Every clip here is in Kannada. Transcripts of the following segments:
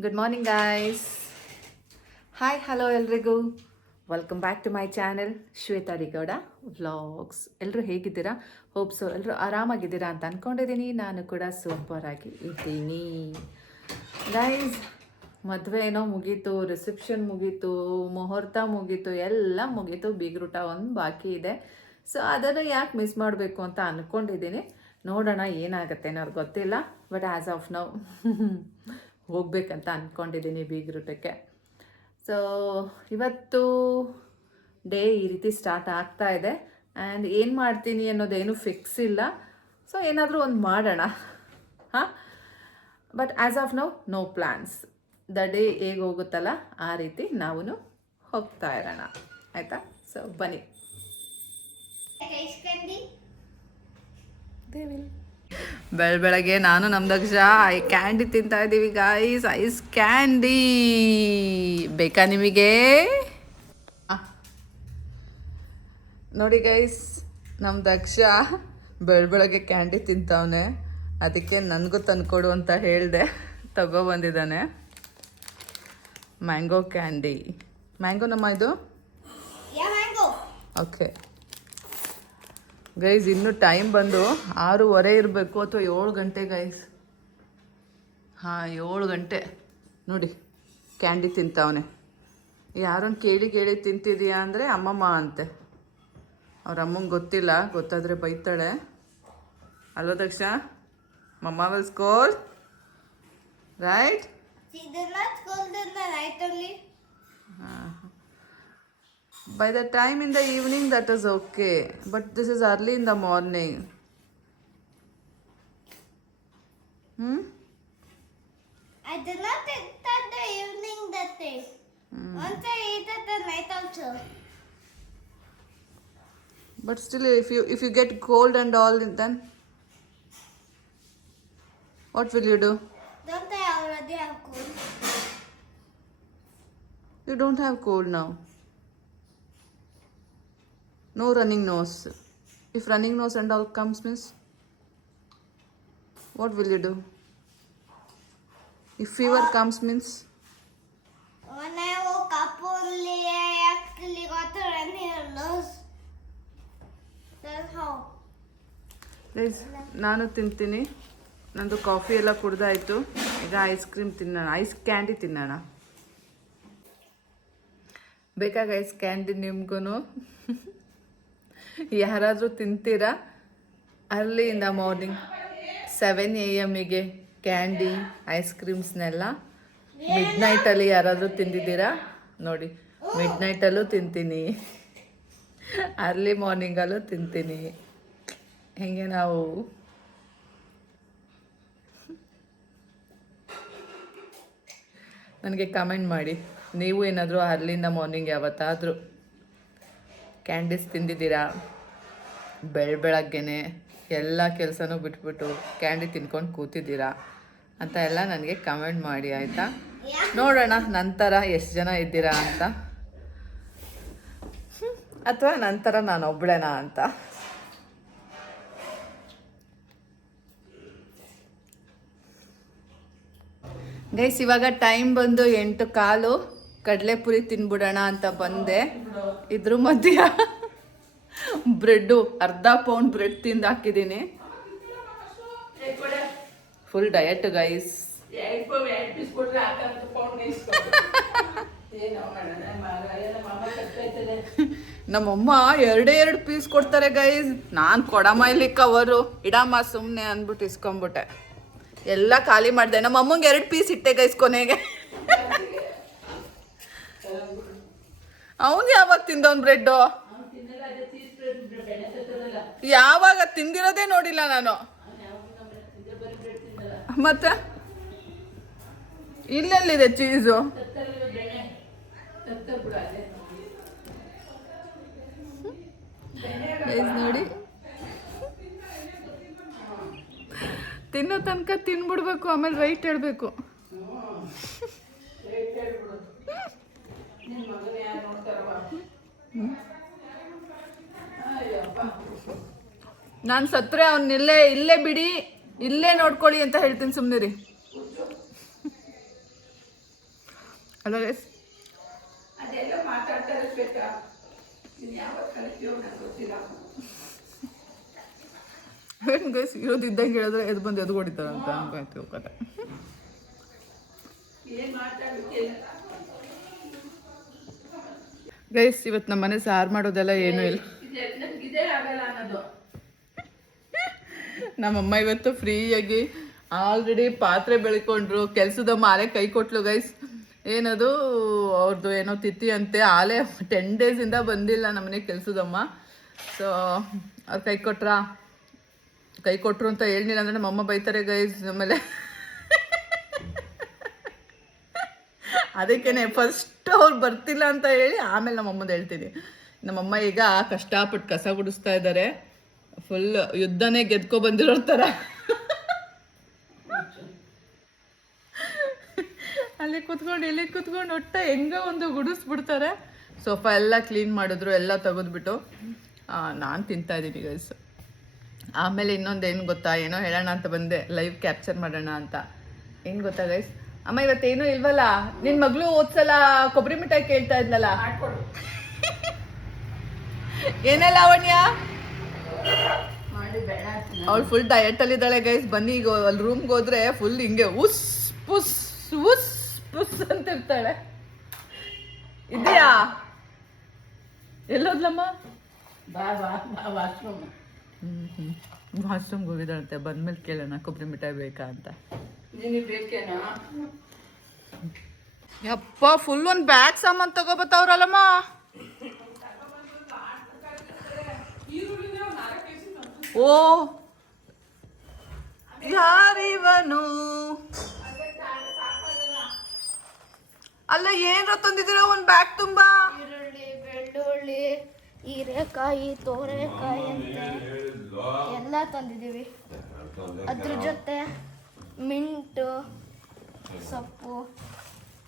Good morning guys hi hello ಎಲ್ರಿಗೂ. Welcome back to my channel Shweta Rigowda vlogs ಎಲ್ಲರೂ ಹೇಗಿದ್ದೀರಾ? ಹೋಪ್ ಸೊ ಎಲ್ಲರೂ ಆರಾಮಾಗಿದ್ದೀರಾ ಅಂತ ಅಂದ್ಕೊಂಡಿದ್ದೀನಿ ನಾನು ಕೂಡ ಸೂಪರ್ ಆಗಿ ಇದ್ದೀನಿ. ಗೈಸ್ ಮದುವೆ ಏನೋ ಮುಗೀತು ರಿಸೆಪ್ಷನ್ ಮುಗೀತು, ಮುಹೂರ್ತ ಮುಗೀತು, ಎಲ್ಲ ಮುಗೀತು ಬೀಗ್ರೂಟ ಒಂದು ಬಾಕಿ ಇದೆ. ಸೊ ಅದನ್ನು ಯಾಕೆ ಮಿಸ್ ಮಾಡಬೇಕು ಅಂತ ಅಂದ್ಕೊಂಡಿದ್ದೀನಿ ನೋಡೋಣ ಏನಾಗುತ್ತೆ ಅನ್ನೋದು ಗೊತ್ತಿಲ್ಲ ಬಟ್ ಆ್ಯಸ್ ಆಫ್ ನೌ ಹೋಗ್ಬೇಕಂತ ಅಂದ್ಕೊಂಡಿದ್ದೀನಿ ಬೀಗ್ರೂಟಕ್ಕೆ ಸೊ ಇವತ್ತು ಡೇ ಈ ರೀತಿ ಸ್ಟಾರ್ಟ್ ಆಗ್ತಾ ಇದೆ. ಆ್ಯಂಡ್ ಏನು ಮಾಡ್ತೀನಿ ಅನ್ನೋದೇನು ಫಿಕ್ಸ್ ಇಲ್ಲ. ಸೊ ಏನಾದರೂ ಒಂದು ಮಾಡೋಣ. ಹಾಂ? But as of now no plans the day ಹೇಗೆ ಹೋಗುತ್ತಲ್ಲ ಆ ರೀತಿ ನಾವು ಹೋಗ್ತಾ ಇರೋಣ. ಆಯಿತಾ? ಸೊ ಬನ್ನಿ. ಬೆಳ ಬೆಳಗ್ಗೆ ನಾನು ನಮ್ಮ ದಕ್ಷ ಐ ಕ್ಯಾಂಡಿ ತಿಂತಾ ಇದ್ದೀವಿ ಗಾಯ್ಸ್ ಐಸ್ ಕ್ಯಾಂಡಿ. ಬೇಕಾ ನಿಮಗೆ? ನೋಡಿ ಗೈಸ್ ನಮ್ಮ ದಕ್ಷ ಬೆಳ ಬೆಳಗ್ಗೆ ಕ್ಯಾಂಡಿ ತಿಂತಾವನೆ. ಅದಕ್ಕೆ ನನಗೂ ತಂದುಕೊಡು ಅಂತ ಹೇಳಿದೆ. ತಗೊಬಂದಿದ್ದಾನೆ ಮ್ಯಾಂಗೋ ಕ್ಯಾಂಡಿ ಮ್ಯಾಂಗೋ ನಮ್ಮ ಇದು? ಓಕೆ ಗೈಸ್ ಇನ್ನು ಟೈಮ್ ಬಂದು ಆರೂವರೆ ಇರಬೇಕು ಅಥವಾ ಏಳು ಗಂಟೆ ಗೈಸ್ ಹಾಂ ಏಳು ಗಂಟೆ. ನೋಡಿ ಕ್ಯಾಂಡಿ ತಿಂತಾವನೆ. ಯಾರನ್ನು ಕೇಳಿ ಕೇಳಿ ತಿಂತಿದೀಯಾ ಅಂದರೆ ಅಮ್ಮಮ್ಮ ಅಂತೆ. ಅವ್ರ ಅಮ್ಮಂಗೆ ಗೊತ್ತಿಲ್ಲ ಗೊತ್ತಾದರೆ ಬೈತಾಳೆ. ಅಲ್ವ ದಕ್ಷ? Mamma will scold right She By the time in the evening, that is okay. But this is early in the morning. Hmm? I did not eat at the evening that day. Once I ate at the night also. But still, if you if you get cold and all, then what will you do? Don't I already have cold? You don't have cold now. No running nose. If running nose and all comes, means what will you do? If fever comes, means When I woke up only, I actually got a runny nose. That's how. Guys ನಾನು ತಿಂತೀನಿ ನಂದು ಕಾಫಿ ಎಲ್ಲ ಕುಡ್ದಾಯ್ತು ಈಗ ಐಸ್ ಕ್ರೀಮ್ ತಿನ್ನೋಣ ಐಸ್ ಕ್ಯಾಂಡಿ ತಿನ್ನೋಣ ಬೇಕಾಗ ಐಸ್ ಕ್ಯಾಂಡಿ ನಿಮ್ಗೂ ಯಾರಾದರೂ ತಿಂತೀರಾ? Early in the morning seven A ಎಮ್ಗೆ candy ice ಕ್ರೀಮ್ಸ್ನೆಲ್ಲ ಮಿಡ್ ನೈಟಲ್ಲಿ ಯಾರಾದರೂ ತಿಂದಿದ್ದೀರಾ? ನೋಡಿ ಮಿಡ್ ನೈಟಲ್ಲೂ ತಿಂತೀನಿ. ಅರ್ಲಿ ಮಾರ್ನಿಂಗಲ್ಲೂ ತಿಂತೀನಿ. ಹೇಗೆ ನಾವು? ನನಗೆ ಕಮೆಂಟ್ ಮಾಡಿ. ನೀವು ಏನಾದರೂ ಅರ್ಲಿಂದ ಮಾರ್ನಿಂಗ್ ಯಾವತ್ತಾದರೂ ಕ್ಯಾಂಡೀಸ್ ತಿಂದಿದ್ದೀರಾ? ಬೆಳ ಬೆಳಗ್ಗೆನೆ ಎಲ್ಲ ಕೆಲಸನೂ ಬಿಟ್ಬಿಟ್ಟು ಕ್ಯಾಂಡಿ ತಿನ್ಕೊಂಡು ಕೂತಿದ್ದೀರಾ? ಅಂತ ಎಲ್ಲ ನನಗೆ ಕಮೆಂಟ್ ಮಾಡಿ, ಆಯಿತಾ? ನೋಡೋಣ ನಂತರ ಎಷ್ಟು ಜನ ಇದ್ದೀರಾ ಅಂತ. ಅಥವಾ ನಂತರ ನಾನು ಒಬ್ಬಳೇನಾ ಅಂತ. ಗೈಸ್ ಇವಾಗ ಟೈಮ್ ಬಂದು ಎಂಟು ಕಾಲು. ಕಡಲೆಪುರಿ ತಿನ್ಬಿಡೋಣ ಅಂತ ಬಂದೆ. ಇದ್ರ ಮಧ್ಯ ಬ್ರೆಡ್ಡು, ಅರ್ಧ ಪೌಂಡ್ ಬ್ರೆಡ್ ತಿಂದು ಹಾಕಿದ್ದೀನಿ ಫುಲ್ ಡಯಟ್ ಗೈಸ್ ನಮ್ಮಮ್ಮ ಎರಡೇ ಎರಡು ಪೀಸ್ ಕೊಡ್ತಾರೆ ಗೈಸ್ ನಾನು ಕೊಡಮ್ಮ ಇಲ್ಲಿ ಕವರು ಇಡಮ್ಮ ಸುಮ್ಮನೆ ಅಂದ್ಬಿಟ್ಟು ಇಸ್ಕೊಂಬಿಟ್ಟೆ ಎಲ್ಲ ಖಾಲಿ ಮಾಡಿದೆ. ನಮ್ಮಮ್ಮಂಗೆ ಎರಡು ಪೀಸ್ ಇಟ್ಟೆ ಗೈಸ್ ಕೊನೆಗೆ. ಅವನು ಯಾವಾಗ ತಿಂದವನ್ ಬ್ರೆಡ್ಡು? ಯಾವಾಗ ತಿಂದಿರೋದೇ ನೋಡಿಲ್ಲ ನಾನು. ಮತ್ತೆ? ಇಲ್ಲೆಲ್ಲಿದೆ ಚೀಸು? ನೋಡಿ. ತಿನ್ನೋ ತನಕ ತಿನ್ಬಿಡ್ಬೇಕು, ಆಮೇಲೆ ರೈಟ್ ಹೇಳ್ಬೇಕು. ನಾನು ಸತ್ರೆ ಅವ್ನ ಇಲ್ಲೇ ಇಲ್ಲೇ ಬಿಡಿ ಇಲ್ಲೇ ನೋಡ್ಕೊಳ್ಳಿ ಅಂತ ಹೇಳ್ತೀನಿ ಸುಮ್ಮನೆ ರೀ ಅಲ್ಲ ಗೈಸ್ ಏನು ಗೈಸ್ ಇರೋದು ಇದ್ದಂಗೆ ಹೇಳಿದ್ರೆ ಎದ್ದು ಬಂದು ಎದ್ ಹೊಡಿತಾರಂತ ಅನ್ಕೊಂತೀವಿ ಕತೆ. ಏನು ಗೈಸ್ ಇವತ್ತು ನಮ್ಮ ಮನೆ ಸಾರು ಮಾಡೋದೆಲ್ಲ ಏನೂ ಇಲ್ಲ. ನಮ್ಮಮ್ಮ ಇವತ್ತು ಫ್ರೀಯಾಗಿ ಆಲ್ರೆಡಿ ಪಾತ್ರೆ ಬೆಳ್ಕೊಂಡ್ರು ಕೆಲ್ಸದ ಮಾಲೆ ಕೈ ಕೊಟ್ಲು ಗೈಸ್ ಏನದು ಅವ್ರದ್ದು ಏನೋ ತಿಥಿ ಅಂತೆ ಆಲೆ ಟೆನ್ ಡೇಸಿಂದ ಬಂದಿಲ್ಲ ನಮ್ಮನೆ ಕೆಲ್ಸದಮ್ಮ. ಸೊ ಅವ್ರು ಕೈ ಕೊಟ್ರಾ? ಕೈ ಕೊಟ್ರು ಅಂತ ಹೇಳಿಲ್ಲ ಅಂದ್ರೆ ನಮ್ಮಮ್ಮ ಬೈತಾರೆ ಗೈಸ್ ಆಮೇಲೆ. ಅದಕ್ಕೇನೆ ಫಸ್ಟ್ ಅವ್ರು ಬರ್ತಿಲ್ಲ ಅಂತ ಹೇಳಿ ಆಮೇಲೆ ನಮ್ಮಮ್ಮಂದು ಹೇಳ್ತೀನಿ. ನಮ್ಮಮ್ಮ ಈಗ ಕಷ್ಟಪಟ್ಟು ಕಸ ಗುಡಿಸ್ತಾ ಇದ್ದಾರೆ ಫುಲ್ ಯುದ್ಧನೇ ಗೆದ್ಕೊ ಬಂದಿರೋ ಥರ ಅಲ್ಲಿ ಕುತ್ಕೊಂಡು, ಇಲ್ಲಿ ಕುತ್ಕೊಂಡು ಒಟ್ಟ ಹೆಂಗ ಒಂದು ಗುಡಿಸ್ಬಿಡ್ತಾರೆ. ಸೋಫಾ ಎಲ್ಲ ಕ್ಲೀನ್ ಮಾಡಿದ್ರು, ಎಲ್ಲ ತೆಗೆದ್ಬಿಟ್ಟು. ನಾನು ತಿಂತಾ ಇದ್ದೀನಿ ಗೈಸ್ ಆಮೇಲೆ ಇನ್ನೊಂದು ಏನು ಗೊತ್ತಾ? ಏನೋ ಹೇಳೋಣ ಅಂತ ಬಂದೆ. ಲೈವ್ ಕ್ಯಾಪ್ಚರ್ ಮಾಡೋಣ ಅಂತ. ಏನು ಗೊತ್ತಾ ಗೈಸ್ ಅಮ್ಮ ಇವತ್ತೇನು ಇಲ್ವಲ್ಲ? ನಿನ್ ಮಗಳು ಓದ್ಸಲ ಕೊಬ್ಬರಿ ಮಿಠಾಯಿ ಕೇಳ್ತಾ ಇದ್ನಲ್ಲ? ಏನಲ್ಲ ಏನೇ ಲಾವಣ್ಯ ಮಾಡಿ ಬೇಡ ಅವಳು ಫುಲ್ ಡಯಟ್ ಅಲ್ಲಿ ಇದ್ದಾಳೆ ಗೈಸ್ ಬನ್ನಿ ಈಗ ಅಲ್ಲಿ ರೂಮ್ಗೆ ಹೋದ್ರೆ ಫುಲ್ ಹಿಂಗೆ ಉಸ್ ಪುಸ್ ಉಸ್ ಪುಸ್ ಅಂತ ಇರ್ತಾಳೆ. ಇದೆಯಾ ಎಲ್ಲೋದ್ಲಮ್ಮ? ವಾಶ್ರೂಮ್. ಹ್ಮ್ ಹ್ಮ್. ವಾಶ್ರೂಮ್ಗೆ ಹೋಗಿದ್ದಾಳಂತೆ. ಬಂದ್ಮೇಲೆ ಕೇಳೋಣ ಕೊಬ್ಬರಿ ಮಿಠಾಯಿ ಬೇಕಾ ಅಂತ. ನಿನಗೆ ಬೇಕೇನಾ ಯಪ್ಪ ಫುಲ್ ಒಂದು ಬ್ಯಾಗ್ ಸಾಮಾನು ತಗೋಬತ್ತವ್ರಲ್ಲಮ್ಮ. ಓ ಯಾರಿವನು? ಅಲ್ಲ ಏನ್ರ ತಂದಿದ್ದೀರ ಒಂದು ಬ್ಯಾಗ್ ತುಂಬಾ? ಈರುಳ್ಳಿ ಬೆಳ್ಳುಳ್ಳಿ ಹೀರೆಕಾಯಿ ತೋರೆಕಾಯಿ ಅಂತ ಎಲ್ಲ ತಂದಿದ್ದೀವಿ. ಅದ್ರ ಜೊತೆ ಮಿಂಟು ಸೊಪ್ಪು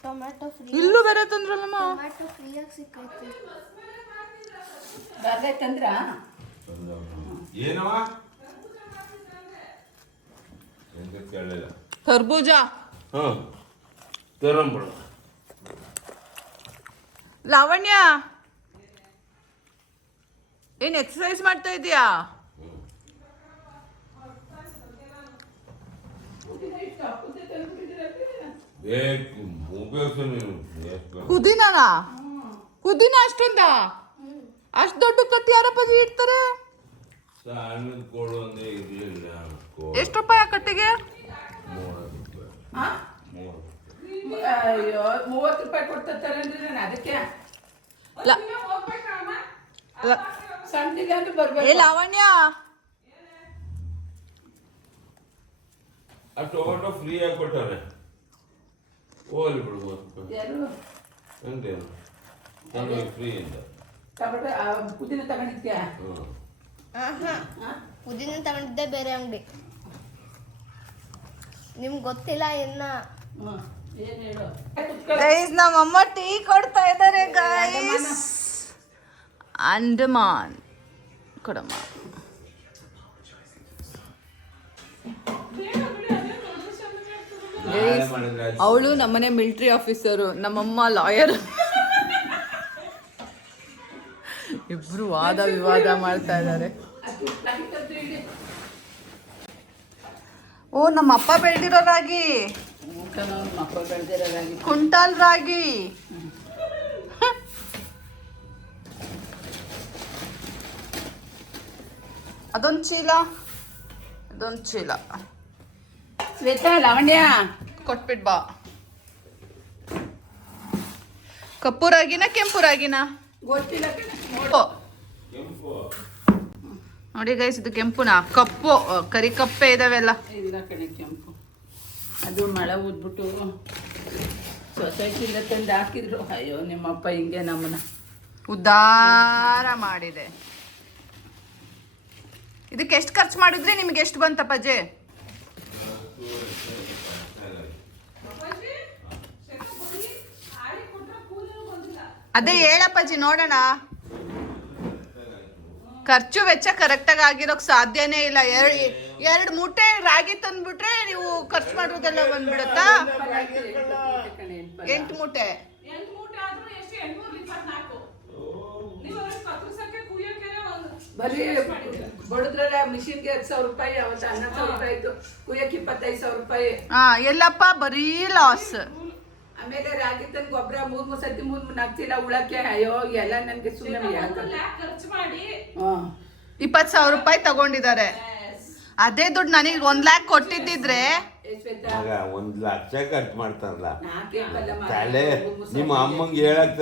ಟೊಮ್ಯಾಟೊ ಫ್ರೀ. ಇಲ್ಲೂ ಬೇರೆ ತಂದ್ರಲ್ಲಮ್ಮ. ಟೊಮ್ಯಾಟೊ ಫ್ರೀಯಾಗಿ ಸಿಕ್ಕೈತಿ. ಬರ್ಬೇಕಂದ್ರ ಏನವ ಎಂತ ಕೇಳಲಿಲ್ಲ. ಹಾಂ ಲಾವಣ್ಯ. ಏನ್ ಎಕ್ಸರ್ಸೈಸ್ ಮಾಡ್ತಾ ಇದೀಯಾ? ಬೇಕು ಉಪಯೋಗಿಸ ನೀನು ಎಷ್ಟು ಪುದೀನಾನ ಪುದೀನ ಅಷ್ಟೊಂದ ಅಷ್ಟು ದೊಡ್ಡ ಕಟ್ಟಿ ಯಾರಪ್ಪ ಇಡ್ತಾರೆ. ಸಣ್ಣದ ಕೊಡು ಅಂದ್ರೆ ಇರಲಿಲ್ಲ ಎಷ್ಟು ರೂಪಾಯಿ ಆ ಕಟ್ಟಿಗೆ? ಮೂವತ್ತು ರೂಪಾಯಿ? ಮೂವತ್ತು ಅಯ್ಯೋ ಮೂವತ್ತು ರೂಪಾಯಿ ಕೊಡ್ತಾರೆ ಅಂದ್ರೆ ನಾನು ಅದಕ್ಕೆ? ಏ ಲಾವಣ್ಯ. ಆ ಟೊಮೆಟೊ ಆಗಿ ಕೊಟ್ಟಾರೆ ಹೋಗ್ಲಿ ಬಿಡು ಮೂವತ್ತು ಯಾರು ಫ್ರೀ ಇಂದ ಟೊಮೆಟೊ ಆ, ಪುದೀನ ತಗೊಂಡಿದ್ಯಾ? ಹ್ಞೂ ಪುದೀನ ತಗೊಂಡಿದ್ದೆ ಬೇರೆ ಅಂಗಡಿ. ನಿಮ್ಗೆ ಗೊತ್ತಿಲ್ಲ ಇನ್ನ. ಏನು ಹೇಳು? ಗೈಸ್ ನಮ್ಮಮ್ಮ ಟೀ ಕೊಡ್ತಾ ಇದ್ದಾರೆ ಗೈಸ್ ಅಂಡಮಾನ್. ಕೊಡಮ್ಮ. ಅವಳು ನಮ್ಮನೆ ಮಿಲಿಟರಿ ಆಫೀಸರ್ ನಮ್ಮಮ್ಮ ಲಾಯರ್ ಇಬ್ರು ವಾದ ವಿವಾದ ಮಾಡ್ತಾ ಇದ್ದಾರೆ. ಓ ನಮ್ಮ ಅಪ್ಪ ಬೆಳೆದಿರೋ ರಾಗಿ ಕುಂಟಾಲ್ ರಾಗಿ ಅದೊಂದು ಚೀಲ ಅದೊಂದು ಚೀಲ. ಶ್ವೇತಾ ಲಾವಣ್ಯ. ಕೊಟ್ಬಿಟ್ ಬಾ. ಕಪ್ಪು ರಾಗಿನ ಕೆಂಪು ರಾಗಿನ ಗೊತ್ತಿಲ್ಲ ಕಣೆ. ಕೆಂಪು ನೋಡಿ ಗೈಸ್ ಇದು ಕೆಂಪುನ. ಕಪ್ಪು ಕರಿ ಕಪ್ಪೆ ಇದಾವೆಲ್ಲ. ಇಲ್ಲ ಕಣೆ ಕೆಂಪು. ಅದು ಮಳೆ ಊದ್ಬಿಟ್ಟು ಸೊಸೈಟಿಯಿಂದ ತಂದು ಹಾಕಿದ್ರು. ಅಯ್ಯೋ ನಿಮ್ಮಪ್ಪ ಹಿಂಗೆ ನಮ್ಮನ್ನ. ಉದ್ದಾರ ಮಾಡಿದೆ. ಇದಕ್ಕೆ ಎಷ್ಟು ಖರ್ಚು ಮಾಡಿದ್ರೆ? ನಿಮ್ಗೆ ಎಷ್ಟು ಬಂತಪ್ಪಾಜಿ? ಅದೇ ಹೇಳಪ್ಪಾಜಿ ನೋಡೋಣ. ಖರ್ಚು ವೆಚ್ಚ ಕರೆಕ್ಟಾಗಿ ಆಗಿರೋಕ್ ಸಾಧ್ಯನೇ ಇಲ್ಲ. ಎರಡು ಎರಡು ಮೂಟೆ ರಾಗಿ ತಂದ್ಬಿಟ್ರೆ ನೀವು ಖರ್ಚು ಮಾಡೋದೆಲ್ಲ ಬಂದ್ಬಿಡುತ್ತಾ? ಎಂಟು ಮೂಟೆ. ಬರೀ ಬಡದ್ರಲ್ಲ ಮಿಷಿನ್ಗೆ ಹತ್ತು ಸಾವಿರ ರೂಪಾಯಿ ಅವತ್ತು ಹನ್ನೊಂದು ಸಾವಿರ ರೂಪಾಯಿ ಆಯ್ತು ಕುಯ್ಯಕ್ಕೆ ಇಪ್ಪತ್ತೈದು ಸಾವಿರ ರೂಪಾಯಿ. ಹಾ ಎಲ್ಲಪ್ಪ ಬರೀ ಲಾಸ್ ಆಮೇಲೆ ರಾಗಿ ತಂದು ಗೊಬ್ಬರ ಮೂರ್ ಮೂರ್ ಸತಿ ಮೂರ್ ಮೂರ್ ನಾಲ್ಕು ಚೀಲ ಉಳಕ್ಕೆ ಅಯ್ಯೋ ಎಲ್ಲ ನನ್ಗೆ ಸುಮ್ಮನೆ ಖರ್ಚು ಮಾಡಿ. ಇಪ್ಪತ್ತು ಸಾವಿರ ರೂಪಾಯಿ ತಗೊಂಡಿದ್ದಾರೆ. ಅದೇ ದುಡ್ಡು ನನಗೆ ಒಂದ್ ಲ್ಯಾಕ್ ಕೊಟ್ಟಿದ್ದಿದ್ರೆ. ಆಗ ಒಂದ್ ಲಕ್ಷ ಖರ್ಚು ಮಾಡ್ತಾರಲ್ಲ. ತಲೆ ನಿಮ್ಮ ಅಮ್ಮಂಗೆ ಹೇಳಕ್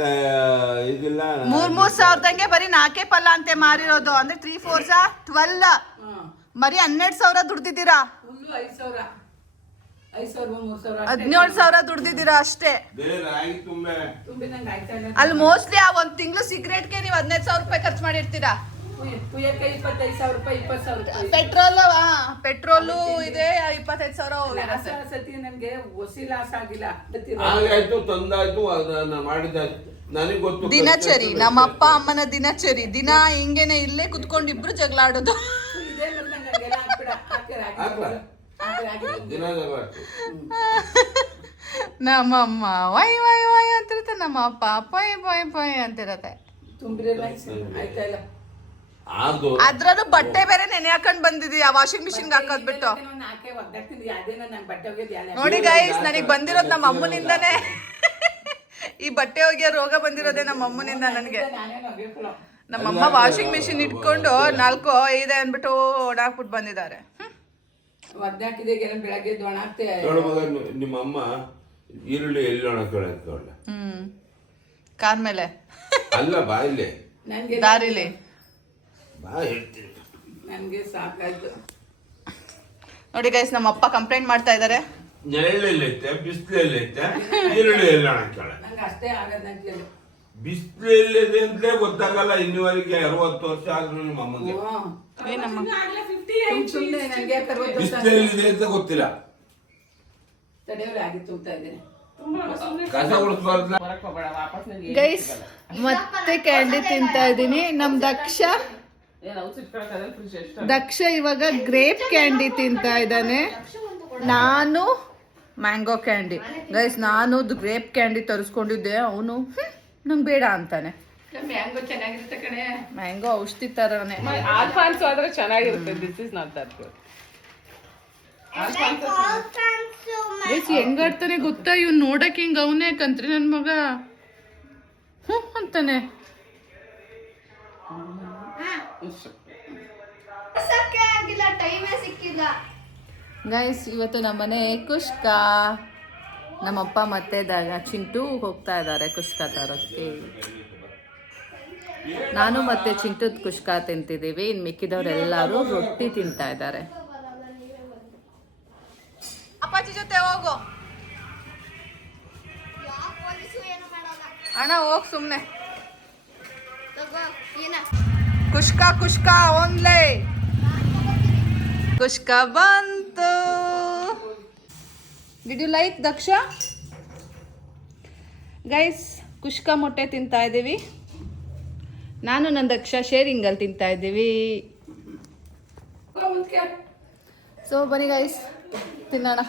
ಇದಿಲ್ಲ. ಮೂರ್ ಮೂರ್ ಸಾವಿರದಂಗೆ ಬರೀ ನಾಲ್ಕೇ ಪಲ್ಲ ಅಂತೆ ಮಾರಿರೋದು. ಅಂದ್ರೆ ತ್ರೀ ಫೋರ್ ಸಾ ಟ್ವೆಲ್ ಮರಿ ಬರೀ ಹನ್ನೆರಡು ಸಾವಿರ ದುಡ್ದಿದ್ದೀರಾ? ಹುಲ್ಲು ಸಾವಿರ ಐದ್ ಸಾವಿರ ಮೂರ್ ಸಾವಿರ ಅಷ್ಟೇ. ಹದಿನೇಳು ಸಾವಿರ ದುಡ್ದಿದ್ದೀರಾ ಅಷ್ಟೇ? ಅಲ್ಲಿ ಮೋಸ್ಟ್ಲಿ ಆ ಒಂದ್ ತಿಂಗಳು ಸಿಗರೇಟ್ಗೆ ನೀವು ಹದಿನೈದು ಸಾವಿರ ರೂಪಾಯಿ ಖರ್ಚು ಮಾಡಿರ್ತೀರಾ? ಕುಯ್ಯ- ಕುಯ್ಯಕ್ಕೆ ಇಪ್ಪತ್ತೈದು ಸಾವಿರ ರೂಪಾಯಿ ಇಪ್ಪತ್ತು ಸಾವಿರ ರೂಪಾಯಿ. ಪೆಟ್ರೋಲ್ ಪೆಟ್ರೋಲು ಇದೆ ಇಪ್ಪತ್ತೈದು ಸಾವಿರ ಸತಿ ಹೊಸಿ ಲಾಸ್ ಆಗಿಲ್ಲ ಹಾಗಾಯ್ತು ತಂದಾಯ್ತು ಮಾಡಿದಾಯ್ತು ದಿನಚರಿ ನಮ್ಮ ಅಪ್ಪ ಅಮ್ಮನ ದಿನಚರಿ. ದಿನ ಹಿಂಗೇನೆ ಇಲ್ಲೇ ಕುತ್ಕೊಂಡು ಇಬ್ರು ಜಗಳ ಆಡೋದು ಇದೇ ಮೇಲೆ ನಂಗೆ ಹಂಗೆಲ್ಲ ಹಾಕ್ಬಿಡ. ಹಾಕಿ ರಾಗಿ ಹಾಕ್ಲಾ? ಹಾಕಿ ರಾಗಿ ದಿನ ಜಗಾಡ್ತು. ನಮ್ಮ ಅಮ್ಮ ವೈ ವೈ ವೈ ಅಂತಿರುತ್ತೆ. ನಮ್ಮ ಅಪ್ಪ ಪೊಯ್ ಪೊಯ್ ಪೊಯ್ ಅಂತಿರತ್ತೆ ಅದ್ರದ್ದು ಬಟ್ಟೆ ಬೇರೆ ನೆನೆ ಹಾಕೊಂಡ್ ಬಂದಿದೀಯ ವಾಷಿಂಗ್ ಮಿಷಿನ್ ಹಾಕೋದ್ ಬಿಟ್ಟು. ನಾಕೆ ಒಗ್ದಾಕ್ತೀನಿ ಅದೇನೋ ನಂಗೆ ಬಟ್ಟೆ ಒಗೆಯೋದು ಯಾಲೆ ನೋಡಿ ಗೈಸ್ ನನಗೆ ಬಂದಿರೋದು ನಮ್ಮ ಅಮ್ಮನಿಂದಾನೇ. ಈ ಬಟ್ಟೆ ಒಗೆಯೋ ರೋಗ ಬಂದಿರೋದೇ ನಮ್ಮ ಅಮ್ಮನಿಂದ ನನಗೆ. ನಮ್ಮಮ್ಮ ವಾಷಿಂಗ್ ಮಿಷಿನ್ ಇಟ್ಕೊಂಡು ನಾಲ್ಕು ಐದೆ ಅಂದ್ಬಿಟ್ಟು ಓಡಾಕ್ಬಿಟ್ಟು ಬಂದಿದ್ದಾರೆ. ಏನೋ ಬೆಳಗ್ಗೆ ಎದ್ದು ಒಣ ನೋಡು ನಿಮ್ಮ ಅಮ್ಮ ಈರುಳ್ಳಿ ಎಲ್ಲಿ ಒಣಕೊಳ್ಳ ಅಂತ ಹ್ಮ್. ಕಾರ್ ಮೇಲೆ. ಅಲ್ಲ ಬಾ ಇಲ್ಲಿ. ನನಗೆ ದಾರಿಲಿ. ಬಾ ಹೇಳ್ತೀನಿ. ನನಗೆ ಸಾಕಾಯ್ತು. ನೋಡಿ ಗೈಸ್ ನಮ್ಮ ಅಪ್ಪ ಕಂಪ್ಲೇಂಟ್ ಮಾಡ್ತಾ ಇದ್ದಾರೆ ಬಿಸಿಲಲ್ಲಿ ಐತೆ ಈರುಳ್ಳಿ ಎಲ್ಲ ಒಣಕೊಳ್ಳ ನಂಗೆ ಅಷ್ಟೇ ಆಗದ್ ನಂಗೆ ಬಿಸಿಲಲ್ಲಿದೆ ಅಂತಲೇ ಗೊತ್ತಾಗಲ್ಲ ಇನ್ನುವರೆಗೆ ಅರವತ್ತು ವರ್ಷ ಆದ್ರೂ ನಿಮ್ಮ ಅಮ್ಮಗೆ. ನನಗೆ ಬಿಸಿಲಲ್ಲಿದೆ ಅಂತ ಗೊತ್ತಿಲ್ಲ. ಗೈಸ್ ಮತ್ತೆ ಕ್ಯಾಂಡಿ ತಿಂತಾ ಇದ್ದೀನಿ. ನಮ್ ದಕ್ಷ. ದಕ್ಷ ಇವಾಗ ಗ್ರೇಪ್ ಕ್ಯಾಂಡಿ ತಿಂತಾ ಇದ್ದಾನೆ. ನಾನು ಮ್ಯಾಂಗೋ ಕ್ಯಾಂಡಿ ಗೈಸ್ ನಾನು ಗ್ರೇಪ್ ಕ್ಯಾಂಡಿ ತರಿಸ್ಕೊಂಡಿದ್ದೆ. ಅವನು ನಂಗೆ ಬೇಡ ಅಂತಾನೆ. ಮ್ಯಾಂಗೋ ಚೆನ್ನಾಗಿರುತ್ತೆ ಕಣೆ. ಮ್ಯಾಂಗೋ ಔಷಧಿ ತರನೇ. ಆಲ್ಫಾನ್ಸ್ ಆದ್ರೆ ಚೆನ್ನಾಗಿರುತ್ತೆ. This is not that good ಹೆಂಗಾಡ್ತಾನೆ ಗೊತ್ತಾ? ಇವ್ ನೋಡಕ್ ಹಿಂಗ ಅವನೇ ಕಂತ್ರಿ ನನ್ ಮಗ. ಹ್ಞೂ ಅಂತಾನೆ. ಆಗಿಲ್ಲ ಟೈಮೇ ಸಿಕ್ಕಿಲ್ಲ. ಗೈಸ್ ಇವತ್ತು ನಮ್ಮನೆ ಕುಷ್ಕ. ನಮ್ಮಪ್ಪ ಮತ್ತೆ ದಾಗ ಚಿಂಟು ಹೋಗ್ತಾ ಇದ್ದಾರೆ ಕುಷ್ಕ ತರೋಕ್ಕೆ. ನಾನು ಮತ್ತೆ ಚಿಂಟುದ್ ಕುಷ್ಕ ತಿಂತಿದ್ದೀವಿ. ಇನ್ನು ಮಿಕ್ಕಿದವರೆಲ್ಲರೂ ರೊಟ್ಟಿ ತಿಂತಾ ಇದ್ದಾರೆ. ಅಪ್ಪಾಜಿ ಜೊತೆ ಹೋಗು. ಅಣ್ಣ, ಹೋಗ್ ಸುಮ್ಮನೆ ಕುಷ್ಕ ಕುಷ್ಕ ಓನ್ಲೇ ಕುಷ್ಕ ಬಂತು. Did you like Daksha guys kushka ಮೊಟ್ಟೆ ತಿಂತಾ ಇದ್ದೀವಿ. ನಾನು ನನ್ನ ದಕ್ಷ ಶೇರಿಂಗಲ್ಲಿ ತಿಂತಾ ಇದ್ದೀವಿ. ಸೊ ಬನ್ನಿ ಗೈಸ್ ತಿನ್ನೋಣ.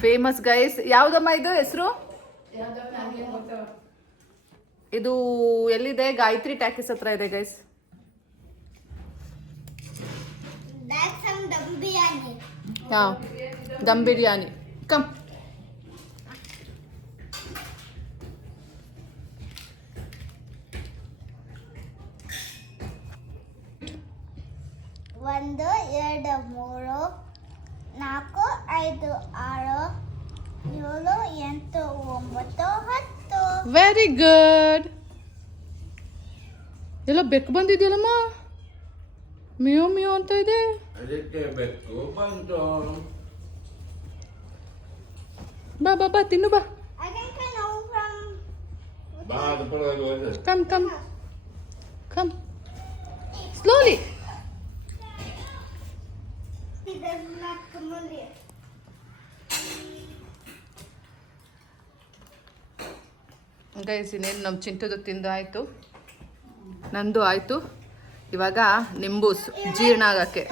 ಫೇಮಸ್ ಗೈಸ್ ಯಾವುದಮ್ಮ ಇದು ಹೆಸರು? ಇದು ಎಲ್ಲಿದೆ? ಗಾಯತ್ರಿ ಟ್ಯಾಕಿಸ್ ಹತ್ರ ಇದೆ guys some dum dum biryani. Come ಒಂದು ಎರಡು ಮೂರು ನಾಲ್ಕು ಐದು ಆರು ಏಳು ಎಂಟು ಒಂಬತ್ತು ಹತ್ತು. ವೆರಿ ಗುಡ್ ಎಲ್ಲ ಬೆಕ್ಕು ಬಂದಿದೆಯಲ್ಲಮ್ಮ? ಮಿಯೋ ಮಿಯೋ ಅಂತ ಇದೆ. ಅದಕ್ಕೆ ಬೆಕ್ಕು ಬಂತು ಬಾ ಬಾ ಬಾ ತಿನ್ನು ಬಾ. Come come come slowly. Guys ಇನ್ನೇನು ನಮ್ಮ ಚಿಂತದ ತಿಂದು ಆಯಿತು? ನಂದು ಆಯಿತು. ಇವಾಗ ನಿಂಬೂಸ್ ಜೀರ್ಣ ಆಗಕ್ಕೆ.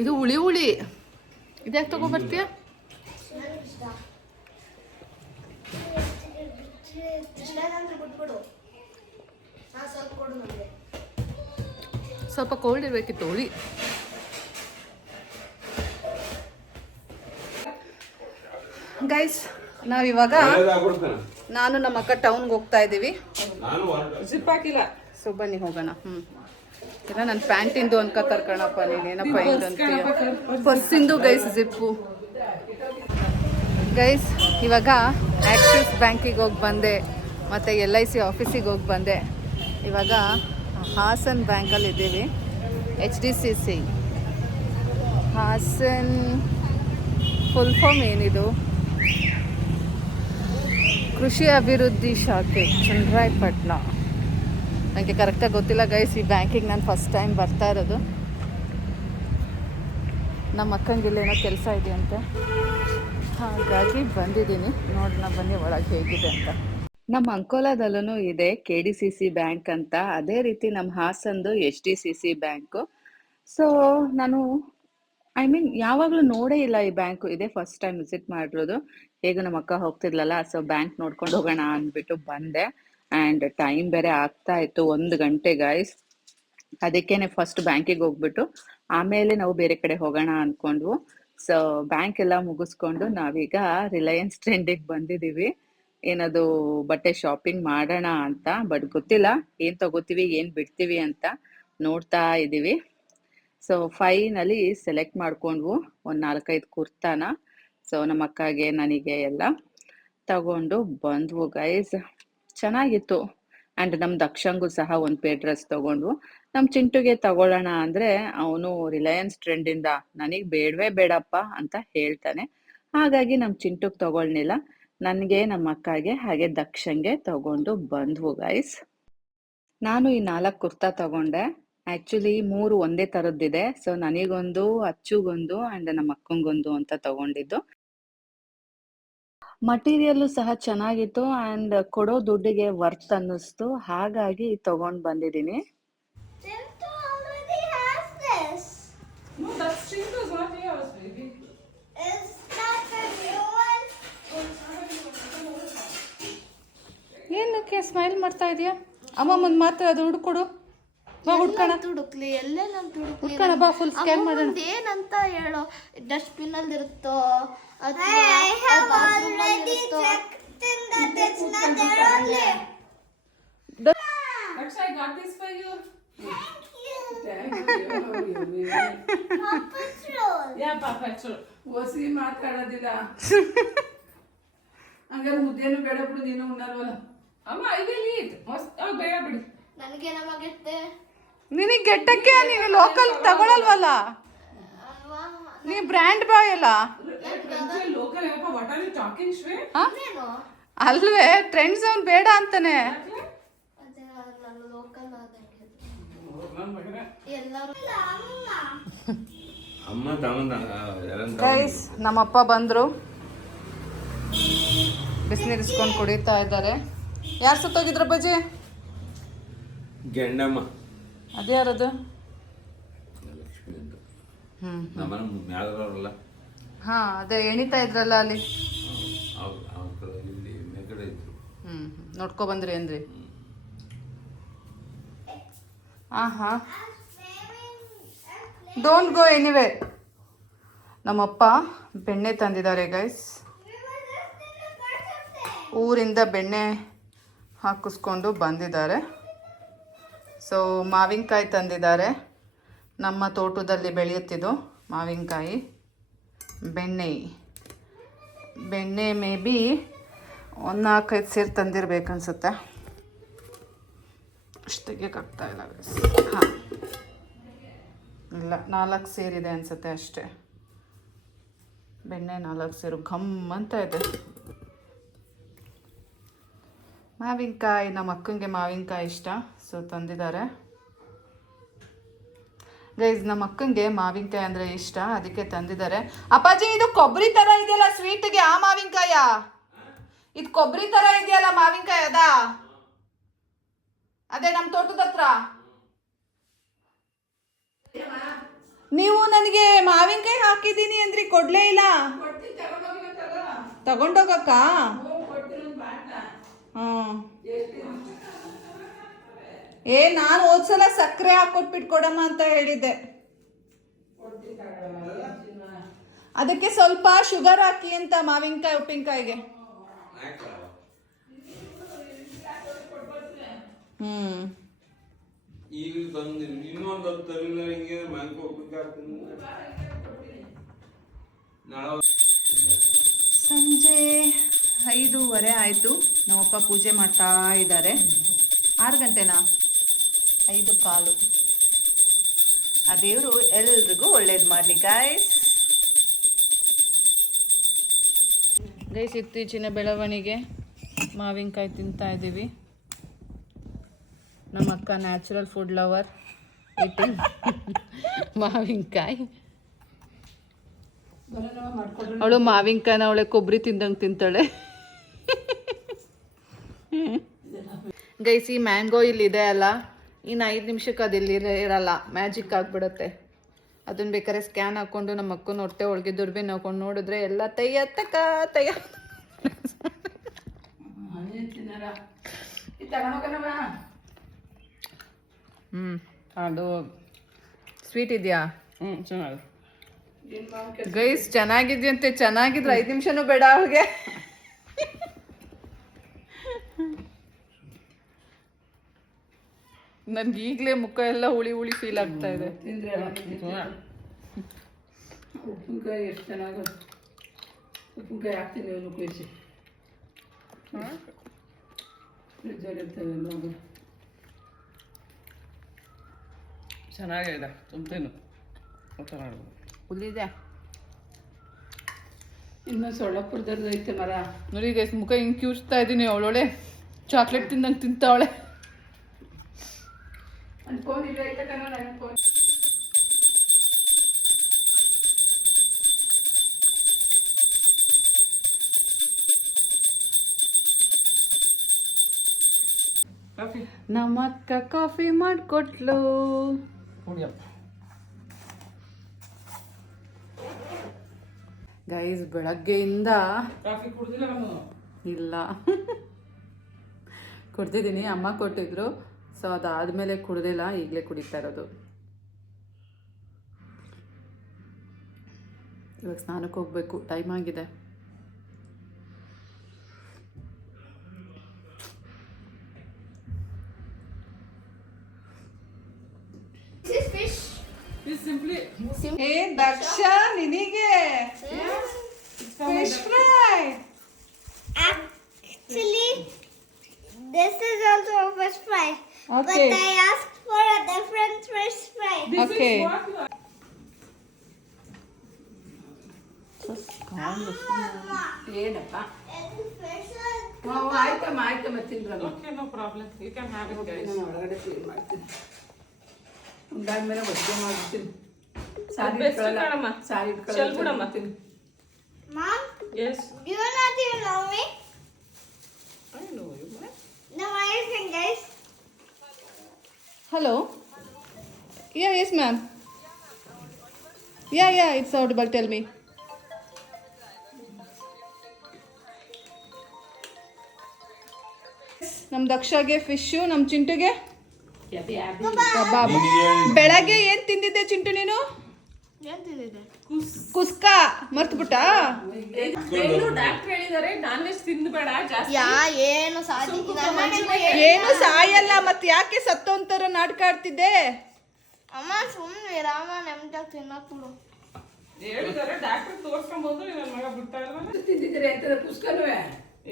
ಇದು ಹುಳಿ ಹುಳಿ. ಇದ್ಯಾಕೆ ತಗೊಬರ್ತೀಯ? ಸ್ವಲ್ಪ ಕೋಲ್ಡ್ ಇರಬೇಕಿತ್ತು ಹುಳಿ. ಗೈಸ್ ನಾವಿವಾಗ ನಾನು ನಮ್ಮ ಅಕ್ಕ ಟೌನ್ಗೆ ಹೋಗ್ತಾ ಇದ್ದೀವಿ. ನಾನು ಜಿಪ್ ಹಾಕಿಲ್ಲ. ಸೊ ಬನ್ನಿ ಹೋಗೋಣ. ಹ್ಞೂ ಇಲ್ಲ ನನ್ನ ಪ್ಯಾಂಟಿಂದು ಅನ್ಕ ಕರ್ಕಣಪ್ಪ ನೀನೇನಪ್ಪ ಹಿಂಗಂತೀಯ ಪರ್ಸಿಂದು ಗೈಸ್ ಜಿಪ್ಪು ಗೈಸ್ ಇವಾಗ ಆ್ಯಕ್ಸಿಸ್ ಬ್ಯಾಂಕಿಗೆ ಹೋಗಿ ಬಂದೆ. ಮತ್ತು ಎಲ್ ಐ ಸಿ ಆಫೀಸಿಗೆ ಹೋಗಿ ಬಂದೆ. ಇವಾಗ ಹಾಸನ್ ಬ್ಯಾಂಕಲ್ಲಿ ಇದ್ದೀವಿ. H D C C Hassan full form ಏನಿದು? ಕೃಷಿ ಅಭಿವೃದ್ಧಿ ಶಾಖೆ ಚನ್ನರಾಯಪಟ್ಟಣ ನನಗೆ ಕರೆಕ್ಟಾಗಿ ಗೊತ್ತಿಲ್ಲ ಗೈಸ್ ಈ ಬ್ಯಾಂಕಿಗೆ ನಾನು ಫಸ್ಟ್ ಟೈಮ್ ಬರ್ತಾ ಇರೋದು. ನಮ್ಮ ಅಕ್ಕಂಗಿಲ್ಲೇನೋ ಕೆಲಸ ಇದೆಯಂತೆ. ಹಾಗಾಗಿ ಬಂದಿದ್ದೀನಿ. ನೋಡೋಣ ಬನ್ನಿ ಒಳಗೆ ಹೇಗಿದೆ ಅಂತ. ನಮ್ಮ ಅಂಕೋಲಾದಲ್ಲೂ ಇದೆ K D C C bank ಅಂತ. ಅದೇ ರೀತಿ ನಮ್ಮ ಹಾಸನ್ದು H D C C bank so ನಾನು ಐ ಮೀನ್ ಯಾವಾಗ್ಲೂ ನೋಡೇ ಇಲ್ಲ ಈ ಬ್ಯಾಂಕ್. ಇದೇ ಫಸ್ಟ್ ಟೈಮ್ ವಿಸಿಟ್ ಮಾಡಿರೋದು. ಹೇಗೂ ನಮ್ಮ ಅಕ್ಕ ಹೋಗ್ತಿದ್ಲಲ್ಲ ಸೊ ಬ್ಯಾಂಕ್ ನೋಡ್ಕೊಂಡು ಹೋಗೋಣ ಅಂದ್ಬಿಟ್ಟು ಬಂದೆ. ಅಂಡ್ ಟೈಮ್ ಬೇರೆ ಆಗ್ತಾ ಇತ್ತು, ಒಂದು ಗಂಟೆ ಗೈಸ್ ಅದಕ್ಕೇನೆ ಫಸ್ಟ್ ಬ್ಯಾಂಕಿಗೆ ಹೋಗ್ಬಿಟ್ಟು, ಆಮೇಲೆ ನಾವು ಬೇರೆ ಕಡೆ ಹೋಗೋಣ ಅಂದ್ಕೊಂಡ್ವು. ಸೊ ಬ್ಯಾಂಕ್ ಎಲ್ಲ ಮುಗಿಸ್ಕೊಂಡು ನಾವೀಗ ರಿಲಯನ್ಸ್ ಟ್ರೆಂಡಿಗೆ ಬಂದಿದೀವಿ ಏನದು ಬಟ್ಟೆ ಶಾಪಿಂಗ್ ಮಾಡೋಣ ಅಂತ ಬಟ್ ಗೊತ್ತಿಲ್ಲ, ಏನು ತಗೋತೀವಿ, ಏನು ಬಿಡ್ತೀವಿ ಅಂತ ನೋಡ್ತಾ ಇದ್ದೀವಿ. ಸೊ ಫೈನಲಿ ಸೆಲೆಕ್ಟ್ ಮಾಡ್ಕೊಂಡ್ವು ಒಂದು ನಾಲ್ಕೈದು ಕುರ್ತಾನ. ಸೊ ನಮ್ಮ ಅಕ್ಕಗೆ, ನನಗೆ ಎಲ್ಲ ತಗೊಂಡು ಬಂದ್ವು ಗೈಸ್ ಚೆನ್ನಾಗಿತ್ತು. ಆ್ಯಂಡ್ ನಮ್ಮ ದಕ್ಷಂಗೂ ಸಹ ಒಂದು ಪೇ ಡ್ರೆಸ್ ತಗೊಂಡ್ವು. ನಮ್ಮ ಚಿಂಟುಗೆ ತಗೊಳ್ಳೋಣ ಅಂದರೆ ಅವನು ರಿಲಯನ್ಸ್ ಟ್ರೆಂಡಿಂದ ನನಗೆ ಬೇಡವೇ ಬೇಡಪ್ಪ ಅಂತ ಹೇಳ್ತಾನೆ. ಹಾಗಾಗಿ ನಮ್ಮ ಚಿಂಟುಗೆ ತಗೊಳ್ನಿಲ್ಲ. ನನಗೆ, ನಮ್ಮ ಅಕ್ಕಗೆ ಹಾಗೆ ದಕ್ಷಂಗೆ ತಗೊಂಡು ಬಂದ್ವು ಗೈಸ್ ನಾನು ಈ ನಾಲ್ಕು ಕುರ್ತಾ ತಗೊಂಡೆ. ಆಕ್ಚುಲಿ ಮೂರು ಒಂದೇ ಥರದ್ದಿದೆ ಸೊ ನನಗೊಂದು ಅಚ್ಚುಗೊಂದು ಆ್ಯಂಡ್ ನಮ್ಮ ಅಕ್ಕಂಗೊಂದು ಅಂತ ತಗೊಂಡಿದ್ದು. ಮಟೀರಿಯಲ್ ಸಹ ಚೆನ್ನಾಗಿತ್ತು ಆ್ಯಂಡ್ ಕೊಡೋ ದುಡ್ಡಿಗೆ ವರ್ತ್ ಅನ್ನಿಸ್ತು. ಹಾಗಾಗಿ ತಗೊಂಡ್ ಬಂದಿದ್ದೀನಿ? ಏನಕ್ಕೆ ಸ್ಮೈಲ್ ಮಾಡ್ತಾ ಇದೆಯಾ? ಅಮ್ಮಮ್ಮನ ಮಾತ್ರ ಅದು ಹುಡ್ಕೊಡು. ಬಾ ಹುಡ್ಕೋಣ. ತುಡುಕ್ಲಿ ಎಲ್ಲೇ ನಮ್ ತುಡುಕ್ಲಿ ಹುಡ್ಕೋಣ ಬಾ ಫುಲ್ ಸ್ಕ್ಯಾನ್ ಮಾಡೋಣ. ಏನಂತ ಹೇಳೋ? ಡಸ್ಟ್ಬಿನ್ ಅಲ್ಲಿ ಇರುತ್ತೋ. ಒಸಿ ಮಾತಾಡೋದಿಲ್ಲ. ಹಂಗಾರೆ ಮುದ್ದೆನು ಬೇಡ ಬಿಡು ನೀನು ಉಣ್ಣಲ್ವಲ್ಲ. ಅಮ್ಮ ಐ ವಿಲ್ ಈಟ್ ಬೇಡ ಬಿಡು. ನನಗೆ ನಮಗಿತ್ತೆ ನಿನಗೆ ಗೆಟ್ಟಕ್ಕೆ ನೀನು ಲೋಕಲ್ ತಗೊಳಲ್ವಲ್ಲ? ನೀ ಬ್ರ್ಯಾಂಡ್ ಬಾಯ್ ಅಲ್ಲ? ಅಲ್ವೇ ಟ್ರೆಂಡ್ಸ್ ಅವ್ನು ಬೇಡ ಅಂತಾನೆ. ಗೈಸ್ ನಮ್ಮಪ್ಪ ಬಂದರು. ಬಿಸಿನೀರು ಇಸ್ಕೊಂಡು ಕುಡಿತಾ ಇದ್ದಾರೆ. ಯಾರು ಸುತ್ತೋಗಿದ್ರ ಬಜ್ಜಿ ಗೆಂಡಮ್ಮ ಅದೇ ಯಾರದು? ಲಕ್ಷ್ಮಿ ಅಂತ ಹ್ಞೂ ನಮ್ಮನೆ ಹಾಂ ಅದೇ ಎಣಿತಾ ಇದ್ರಲ್ಲ ಅಲ್ಲಿ. ಹ್ಞೂ ನೋಡ್ಕೊ ಬಂದ್ರಿ ಅಂದ್ರಿ ಆಹಾ. ಡೋಂಟ್ ಗೋ ಎನಿವೆ ನಮ್ಮಪ್ಪ ಬೆಣ್ಣೆ ತಂದಿದ್ದಾರೆ ಗೈಸ್ ಊರಿಂದ ಬೆಣ್ಣೆ ಹಾಕಿಸ್ಕೊಂಡು ಬಂದಿದ್ದಾರೆ. ಸೊ ಮಾವಿನಕಾಯಿ ತಂದಿದ್ದಾರೆ. ನಮ್ಮ ತೋಟದಲ್ಲಿ ಬೆಳೆಯುತ್ತಿದ್ದು ಮಾವಿನಕಾಯಿ. ಬೆಣ್ಣೆ. ಬೆಣ್ಣೆ ಮೇ ಬಿ ಒಂದು ನಾಲ್ಕೈದು ಸೇರು ತಂದಿರ್ಬೇಕನ್ಸುತ್ತೆ. ಅಷ್ಟು ತೆಗಿಯೋಕ್ಕಾಗ್ತಾ ಇಲ್ಲ ಹಾಂ. ಇಲ್ಲ, ನಾಲ್ಕು ಸೇರಿದೆ ಅನಿಸುತ್ತೆ ಅಷ್ಟೇ. ಬೆಣ್ಣೆ ನಾಲ್ಕು ಸೇರು, ಘಮ್ ಅಂತ ಇದೆ. ಮಾವಿನಕಾಯಿ, ನಮ್ಮ ಅಕ್ಕಂಗೆ ಮಾವಿನಕಾಯಿ ಇಷ್ಟ. ಸೊ ತಂದಿದ್ದಾರೆ. ಗೈಸ್ ನಮ್ಮ ಅಕ್ಕಂಗೆ ಮಾವಿನಕಾಯಿ ಅಂದ್ರೆ ಇಷ್ಟ, ಅದಕ್ಕೆ ತಂದಿದ್ದಾರೆ. ಅಪ್ಪಾಜಿ, ಇದು ಕೊಬ್ಬರಿ ತರ ಇದೆಯಲ್ಲ ಸ್ವೀಟ್ಗೆ ಆ ಮಾವಿನಕಾಯ? ಇದು ಕೊಬ್ಬರಿ ತರ ಇದೆಯಲ್ಲ ಮಾವಿನಕಾಯಿ ಅದಾ? ಅದೇ ನಮ್ಮ ತೋಟದ ಹತ್ರ. ನೀವು ನನಗೆ ಮಾವಿನಕಾಯಿ ಹಾಕಿದ್ದೀನಿ ಅಂದ್ರಿ ಕೊಡ್ಲೇ ಇಲ್ಲ? ತಗೊಂಡೋಗಕ್ಕ? ಹೋಗಿ ಕೊಡ್ತೀನಿ ಒಂದು ಬಾಟ್ಲ ಹ್ಮ್ ಎಷ್ಟು ಏ ನಾನು ಹೋದ್ಸಲ ಸಕ್ಕರೆ ಹಾಕೊಟ್ಬಿಟ್ಟು ಕೊಡಮ್ಮ ಅಂತ ಹೇಳಿದ್ದೆ. ಅದಕ್ಕೆ ಸ್ವಲ್ಪ ಶುಗರ್ ಹಾಕಿ ಅಂತ ಮಾವಿನಕಾಯಿ ಉಪ್ಪಿನಕಾಯಿಗೆ. ಹ್ಮ್. ಸಂಜೆ ಐದೂವರೆ ಆಯಿತು. ನಮ್ಮಪ್ಪ ಪೂಜೆ ಮಾಡ್ತಾ ಇದ್ದಾರೆ. ಆರು ಗಂಟೆನಾ? ಐದು ಕಾಲು ಆ ದೇವರು ಎಲ್ರಿಗೂ ಒಳ್ಳೇದು ಮಾಡಲಿ ಗಾಯ್ಸ್ ಗೈಸ್, ಇತ್ತೀಚಿನ ಬೆಳವಣಿಗೆ. ಮಾವಿನಕಾಯಿ ತಿಂತಾ ಇದ್ದೀವಿ ನಮ್ಮ ಅಕ್ಕ ನ್ಯಾಚುರಲ್ ಫುಡ್ ಲವರ್ ಇಟ್ಟಿಂಗ್ ಮಾವಿನಕಾಯಿ. ಅವಳು ಮಾವಿನಕಾಯಿನ ಅವಳೆ ಕೊಬ್ಬರಿ ತಿಂದಂಗೆ ತಿಂತಾಳೆ. ಗೈಸಿ ಮ್ಯಾಂಗೋ ಇಲ್ಲಿದೆ ಅಲ್ಲ. ಇನ್ನು ಐದು ನಿಮಿಷಕ್ಕೆ ಅದು ಇಲ್ಲಿ ಇರಲ್ಲ. ಮ್ಯಾಜಿಕ್ ಆಗಿಬಿಡುತ್ತೆ. ಅದನ್ನು ಬೇಕಾದ್ರೆ ಸ್ಕ್ಯಾನ್ ಹಾಕ್ಕೊಂಡು ನಮ್ಮ ಅಕ್ಕನ ಹೊಟ್ಟೆ ಒಳಗೆ ದುರ್ಬಿನ್ ಹಾಕೊಂಡು ನೋಡಿದ್ರೆ ಎಲ್ಲ ತಯ್ಯ ತಕ್ಕ ತಯ್ಯ. ಹ್ಞೂ ಅದು ಸ್ವೀಟ್ ಇದೆಯಾ? ಹ್ಞೂ ಚೆನ್ನಾಗಿ. ಗೈಸ್ ಚೆನ್ನಾಗಿದ್ಯಂತೆ. ಚೆನ್ನಾಗಿದ್ರೆ ಐದು ನಿಮಿಷನೂ ಬೇಡ ಅವ್ರಿಗೆ ನನ್ಗೆ ಈಗಲೇ ಮುಖ ಎಲ್ಲ ಹುಳಿ ಹುಳಿ ಫೀಲ್ ಆಗ್ತಾ ಇದೆ. ತಿಂದ್ರೆ ಉಪ್ಪಿನಕಾಯಿ ಎಷ್ಟು ಚೆನ್ನಾಗಿ ಉಪ್ಪಿನಕಾಯಿ ಹಾಕ್ತೀನಿ ಅವನು ಕೇಸಿ ನೋಡಿ. ಚೆನ್ನಾಗಿದೆ ತುಂಬ್ತೇನು. ಊಟ ಮಾಡ್ಬೋದು ಹುಲಿದೆ ಇನ್ನು ಸೊಳ್ಳಪುರದ ಐತೆ ಮರ. ನೋಡಿ ಗೈಸ್ ಮುಖ ಹಿಂಗೆ ಕ್ಯೂಸ್ತಾ ಇದ್ದೀನಿ ಅವಳೊಳೆ. ಚಾಕ್ಲೇಟ್ ತಿಂದಂಗೆ ತಿಂತಾವಳೆ. ಫೋನ್ ಇಲ್ಲ ನಮ್ಮಕ್ಕ ಕಾಫಿ ಮಾಡಿಕೊಟ್ಲು. ಗೈಸ್ ಬೆಳಗ್ಗೆಯಿಂದ ಕಾಫಿ ಕುಡ್ದಿಲ್ಲ ನಾನು ಇಲ್ಲ. ಕೊಡ್ತಿದ್ದೀನಿ ಅಮ್ಮ ಕೊಟ್ಟಿದ್ರು. ಸೊ ಅದಾದಮೇಲೆ ಕುಡ್ದಿಲ್ಲ ಈಗಲೇ ಕುಡಿತಾ ಇರೋದು ಇವಾಗ ಸ್ನಾನಕ್ಕೆ ಹೋಗ್ಬೇಕು ಟೈಮ್ ಆಗಿದೆ This is fish. ಇದು ಸಿಂಪ್ಲಿ ಏ ದಕ್ಷ ನಿನಗೆ fish fry Actually, this is also a fish fry. Okay. But I asked for a different fish fry. Okay ಏನಪ್ಪ? It's fish and ಹ್ಞೂ ಆಯ್ತಮ್ಮ ಆಯ್ತಮ್ಮ ತಿನ್ರಮ್ಮ okay no problem you can have it guys ನಾನು ಒಳಗಡೆ ಕ್ಲೀನ್ ಮಾಡ್ತೀನಿ. ಉಂಡಾದ್ಮೇಲೆ ಒಟ್ಟಿಗೆ ಮಾಡ್ತೀನಿ. ಸಾರಿ Best ಇಟ್ಕೊಳ್ಳಲ್ಲ. ಕಣಮ್ಮ. ಸಾರಿ ಚೆಲ್ ಬಿಡಮ್ಮ. ಇಟ್ಕೊಳ್ಳಲ್ಲ Mom, yes do you not even know me? I know you hello ya yes ma'am ya ya it's sound tell me ನಮ್ಮ ದಕ್ಷಾಗೆ ಫಿಶ್ಶು ನಮ್ಮ ಚಿಂಟುಗೆ? ಕಬ್ಬಾಬು ಬೆಳಗ್ಗೆ ಏನು ತಿಂದಿದ್ದೆ ಚಿಂಟು ನೀನು? ತಿಂದಿದ್ದೆ? ಕುಸ್ಕ. ಮರ್ತ್ಬಿಟ್ಟ? ಡಾಕ್ಟರ್ ಹೇಳಿದ್ದಾರೆ ನಾನ್ ವೆಜ್ ತಿಂದ್ಬೇಡ ಜಾಸ್ತಿ. ಯಾ ಏನು ಏನು ಸಾಯಲ್ಲ ಮತ್ ಯಾಕೆ ಸತ್ತೋಂತರ ನಾಟಕ ಆಡ್ತಿದ್ದೆ ಅಮ್ಮ ಸುಮ್ಮನೆ ರಾಮ ನೆಮ್ಮದಿಯಾಗಿ ತಿನ್ನಕ್ಬಿಡು ಹೇಳಿದಾರೆ ಡಾಕ್ಟರ್ ತೋರ್ಸ್ಕೊಂಡ್ ಬಂದು ನನ್ನ ಮಗ ಬಿಡ್ತಾ ಇಲ್ವಲ್ಲ ತಿಂದಿದ್ದೀರಿ ಅಂತ ಕುಸ್ಕಲ್ವೇ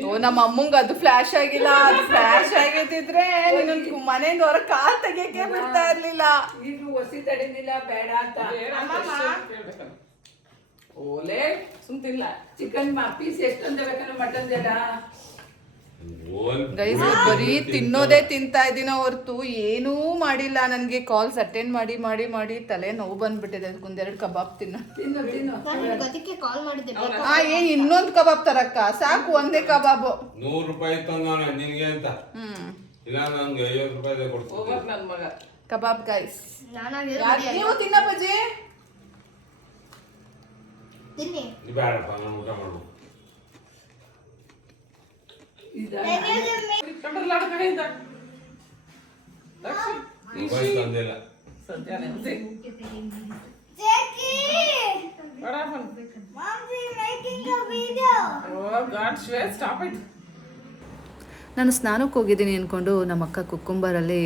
ಓ ನಮ್ಮ ಅಮ್ಮಂಗ ಅದು ಫ್ಲಾಶ್ ಆಗಿಲ್ಲ ಅದು ಫ್ಲಾಶ್ ಆಗಿದ್ದಿದ್ರೆ ನಿನ್ನ ಮನೆಯಿಂದ ಹೊರ ಕಾಲ್ ತೆಗಿಯಕ್ಕೆ ಬಿಡ್ತಾ ಇರ್ಲಿಲ್ಲ. ಇದು ಒಸಿ ತಡಿನಿಲ್ಲ ಬೇಡ ಅಂತ ಬೇಡ ಅಂತ ಅಷ್ಟೇ ಕೇಳ್ಬೇಕಲ್ಲ. ಓಲೆ ಸುಮ್ ತಿನ್ಲ ಚಿಕನ್ ಪೀಸ್ ಎಷ್ಟೊಂದು ಬೇಕಂದ್ರೆ ಮಟನ್ ಗೈಸ್ ಬರೀ ತಿನ್ನೋದೇ ತಿಂತಾ ಇದೀನ ಹೊರ್ತು ಏನೂ ಮಾಡಿಲ್ಲ ನನಗೆ ಕಾಲ್ಸ್ ಅಟೆಂಡ್ ಮಾಡಿ ಮಾಡಿ ಮಾಡಿ ತಲೆ ನೋವು ಬಂದ್ಬಿಟ್ಟಿದೆ. ಅದಕ್ಕೊಂದೆರಡು ಕಬಾಬ್ ತಿನ್ನ. ಆ ಏನ್ ಇನ್ನೊಂದು ಕಬಾಬ್ ತರಕ್ಕ? ಸಾಕು ಒಂದೇ ಕಬಾಬು. ನೂರು ರೂಪಾಯಿ ನಿನಗೆ ಅಂತ. ಹ್ಮ್. ಇಲ್ಲ ಐವತ್ತು ರೂಪಾಯಿ ಕೊಡ್ತೀನಿ. ಹೋಗ್ಬೇಕು ನನ್ನ ಮಗ. ಕಬಾಬ್ ಗೈಸ್ ನೀವು ತಿನ್ನಪ್ಪಜಿ ತಿನ್ನಿ ನೀ ಬೇಡಪ್ಪ ನಾನು ಊಟ ಮಾಡ್ಬೇಕು ಇದ ಇಟ್ಕೊಂಡ್ರಲ್ಲ ಆ ಕಡೆಯಿಂದ ತಕ್ಷಣ ಮೊಬೈಲ್ ತಂದಿಲ್ಲ ಸದ್ಯ ನೆನ್ಸಿ Jackie! What happened? Mom's making a video. Oh God, Shwet, stop it. ನಾನು ಸ್ನಾನಕ್ಕೆ ಹೋಗಿದ್ದೀನಿ ಅಂದ್ಕೊಂಡು ನಮ್ಮ ಅಕ್ಕ ಕುಕ್ಕುಂಬರಲ್ಲಿ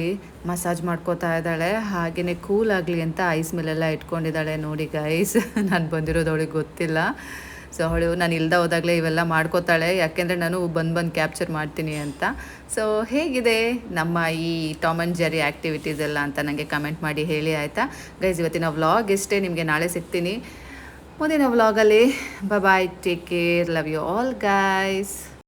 ಮಸಾಜ್ ಮಾಡ್ಕೋತಾ ಇದ್ದಾಳೆ. ಹಾಗೆಯೇ ಕೂಲ್ ಆಗಲಿ ಅಂತ ಐಸ್ ಮೇಲೆಲ್ಲ ಇಟ್ಕೊಂಡಿದ್ದಾಳೆ. ನೋಡಿ ಗೈಸ್ ನಾನು ಬಂದಿರೋದು ಅವಳಿಗೆ ಗೊತ್ತಿಲ್ಲ. ಸೊ ಅವಳು ನಾನು ಇಲ್ದ ಹೋದಾಗಲೇ ಇವೆಲ್ಲ ಮಾಡ್ಕೋತಾಳೆ. ಯಾಕೆಂದರೆ ನಾನು ಬಂದು ಬಂದು ಕ್ಯಾಪ್ಚರ್ ಮಾಡ್ತೀನಿ ಅಂತ. ಸೊ ಹೇಗಿದೆ ನಮ್ಮ ಈ ಟಾಮ್ ಆ್ಯಂಡ್ ಜೆರಿ ಆ್ಯಕ್ಟಿವಿಟೀಸ್ ಎಲ್ಲ ಅಂತ ನನಗೆ ಕಮೆಂಟ್ ಮಾಡಿ ಹೇಳಿ ಆಯಿತಾ? ಗೈಸ್ ಇವತ್ತಿನ ವ್ಲಾಗ್ ಇಷ್ಟೇ ನಿಮಗೆ ನಾಳೆ ಸಿಗ್ತೀನಿ. ಮುಂದಿನ ವ್ಲಾಗಲ್ಲಿ bye take care love you all guys